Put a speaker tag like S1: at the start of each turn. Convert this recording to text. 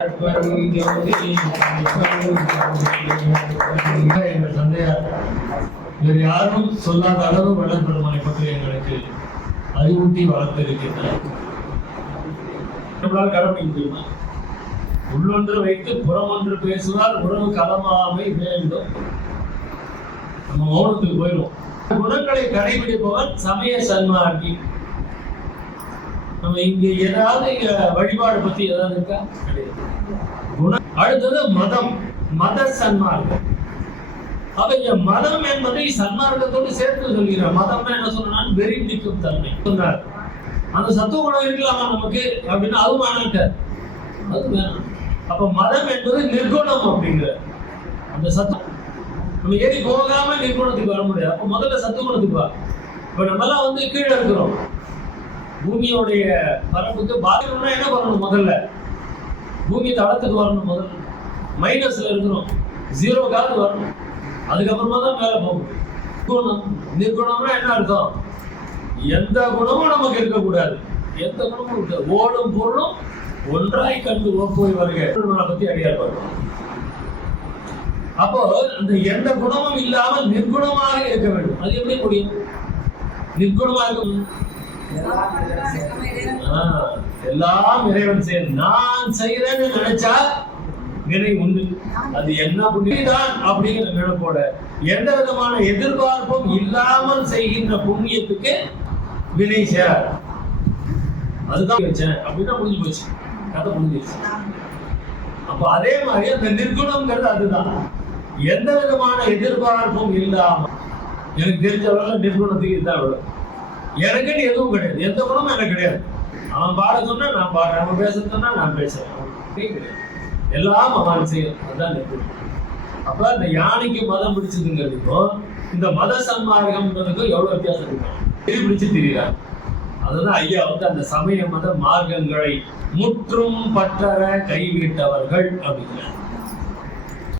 S1: எங்கள் தந்தையார் வேறு யாரும் சொல்லாத அளவு வளர்பெருமானை பற்றி எங்களுக்கு அறிவூட்டி வளர்த்திருக்கின்றனர். நம்மளால் கடமைக்க முடியுமா? உள்ளொன்று வைத்து புறம் ஒன்று பேசுவார் உறவு கலமாமை வேண்டும். நம்ம மௌனத்துக்கு போயிடும் குணங்களை கடைபிடிப்பவர் சமய சன்மார்க்கி. நம்ம இங்க ஏதாவது இங்க வழிபாடு பத்தி ஏதாவது இருக்கா? கிடையாது குணம் அடுத்தது மதம். மத சன்மார்க்கம். அப்ப இங்க மதம் என்பதை சன்மார்க்கத்தோடு சேர்த்து சொல்கிறார். மதம் என்ன சொன்னான் வெறி பிடிக்கும் தன்மை சொன்னார் அந்த சத்துவ குணம் இருக்கலாமா நமக்கு? அப்படின்னா அது வேணான்ட்ட அது வேணாம். அப்ப மதம் என்பது நிர்குணம் அப்படிங்கிற அந்த சத்து நம்ம ஏறி போகாம நிர்குணத்துக்கு வர முடியாது. அப்ப முதல்ல சத்துவ குணத்துக்கு வா. இப்ப நம்ம எல்லாம் வந்து கீழே இருக்கிறோம். பூமியோடைய பரப்புக்கு பாதிக்கணும்னா என்ன பண்ணணும் முதல்ல? பூமி தளத்துக்கு வரணும் முதல்ல. மைனஸ்ல இருக்கிறோம் ஜீரோ காலத்து வரணும். அதுக்கப்புறமா தான் மேலே போகும். குணம். நிர்குணம்னா என்ன அர்த்தம்? எந்த குணமும் நமக்கு இருக்கக்கூடாது. எந்த குணமும் இருக்காது ஓடும் பொருளும் ஒன்றாய் கண்டு போய் வருக. திருமணம் பத்தி அடியார் பார்க்கணும் அப்போ அந்த எந்த குணமும் இல்லாமல் நிர்குணமாக இருக்க வேண்டும். அது எப்படி முடியும்? நிர்குணமாக இருக்க எல்லாம் இறைவன் செயல் நான் செய்யறேன்னு நினைச்சா வினை உண்டு. அது என்ன புண்ணியதான் அப்படிங்கிற நினைப்போட எந்த விதமான எதிர்பார்ப்பும் இல்லாமல் செய்கின்ற புண்ணியத்துக்கு வினை சேர். அதுதான் வச்சேன். அப்படின்னா முடிஞ்சு போச்சு. கதை முடிஞ்சிருச்சு. அப்போ அதே மாதிரி அந்த நிர்குணம்ங்கிறது அதுதான். எந்த விதமான எதிர்பார்ப்பும் இல்லாம எனக்கு தெரிஞ்ச அளவுல நிர்குணத்துக்கு இதுதான் விடும் எனக்குன்னு எதுவும் கிடையாது. எந்த குணமும் எனக்கு கிடையாது. அவன் பாட சொன்னா நான் பாடுறேன். அவன் பேச சொன்னா நான் பேசுறேன். எல்லாம் அவன் செய்யும் அதுதான் அப்ப இந்த யானைக்கு மதம் பிடிச்சதுங்கிறதுக்கும் இந்த மத சன்மார்க்கம்ன்றதுக்கும் எவ்வளவு வித்தியாசம் இருக்கும் திரி பிடிச்சு தெரியுறாங்க அதுதான் ஐயா வந்து அந்த சமய மத மார்க்கங்களை முற்றும் பற்றற கைவிட்டவர்கள் அப்படிங்கிறார்.